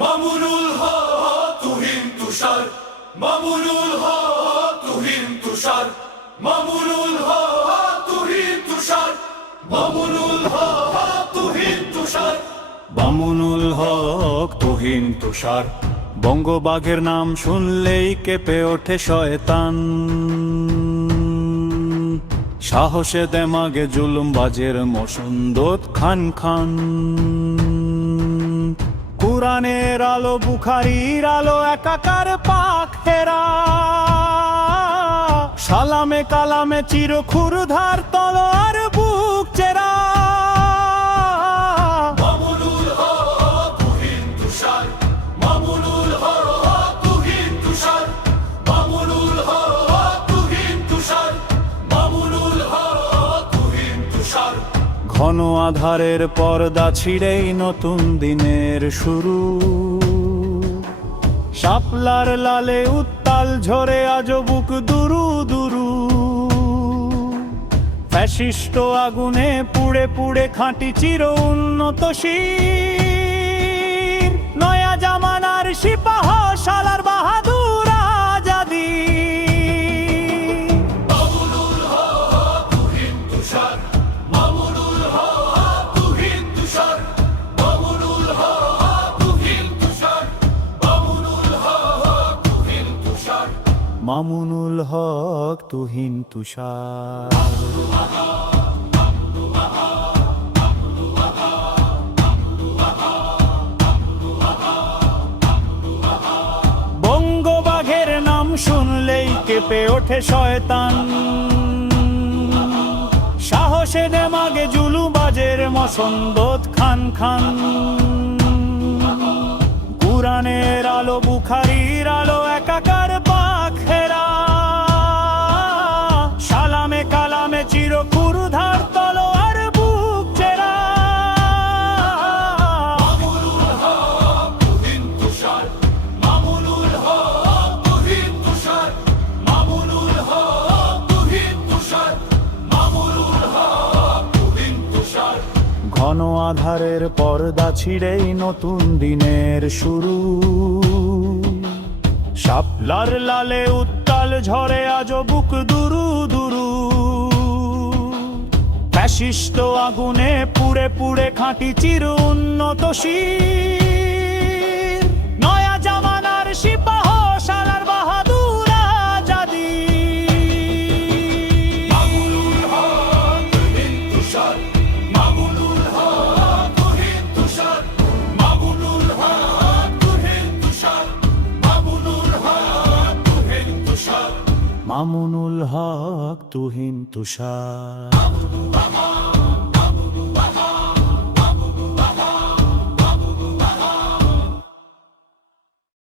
মামুনুল হক তুহিন তুষার, মামুনুল হক তুহিন তুষার, মামুনুল হক তুহিন তুষার, মামুনুল হক তুহিন তুষার, মামুনুল হক তুহিন তুষার। বঙ্গবাঘের নাম শুনলেই কেঁপে ওঠে শয়তান, সাহসে দেমাগে জুলুমবাজের মসনদত খান খান। কুরআনের আলো বুখারীর আলো একাকার পাখেরা, সালামে কালামে চির ক্ষুরধার তলোয়ার বুক চেরা। মামুনুল হক তুহিন তুষার, মামুনুল হক তুহিন তুষার, মামুনুল হক তুহিন তুষার, মামুনুল হক তুহিন তুষার। ঘন আধারের পর্দা ছিঁড়েই নতুন দিনের শুরু, শাপলার লালে উত্তাল ঝরে আজ বুক দুরু দুরু। ফ্যাসিস্ট আগুনে পুড়ে পুড়ে খাঁটি চির উন্নত শির, নয়া জামানার সিপাহ শালার বাহাদুর আজাদি। মামুনুল হক তুহিন তুষার, মামুনুল হক তুহিন তুষার, মামুনুল হক তুহিন তুষার, মামুনুল হক তুহিন তুষার। মামুনুল হক তুহিন তুষার। বঙ্গবাঘের নাম শুনলেই কেঁপে ওঠে শয়তান, সাহসে দেমাগে জুলুমবাজের মসনদত খান খান। কুরআনের আলো বুখারীর আলো একাকার পাখেরা, সালামে কালামে চির ক্ষুরধার তলোয়ার বুক চেরা। মামুনুল হক তুহিন তুষার, মামুনুল হক তুহিন তুষার, মামুনুল হক তুহিন তুষার, মামুনুল হক তুহিন তুষার। ঘন আধারের পর্দা ছিঁড়েই নতুন দিনের শুরু, শাপলার লালে উত্তাল ঝরে আজ বুক দুরু দুরু। ফ্যাসিস্ট আগুনে পুড়ে পুড়ে খাঁটি চির উন্নত শির, নয়া জামানার সিপাহ শালার বাহাদুর আজাদি। মামুনুল হক তুহিন তুষার, মামুনুল হক তুহিন তুষার, মামুনুল হক তুহিন তুষার, মামুনুল হক তুহিন তুষার। মামুনুল হক তুহিন তুষার। মামুনুল হক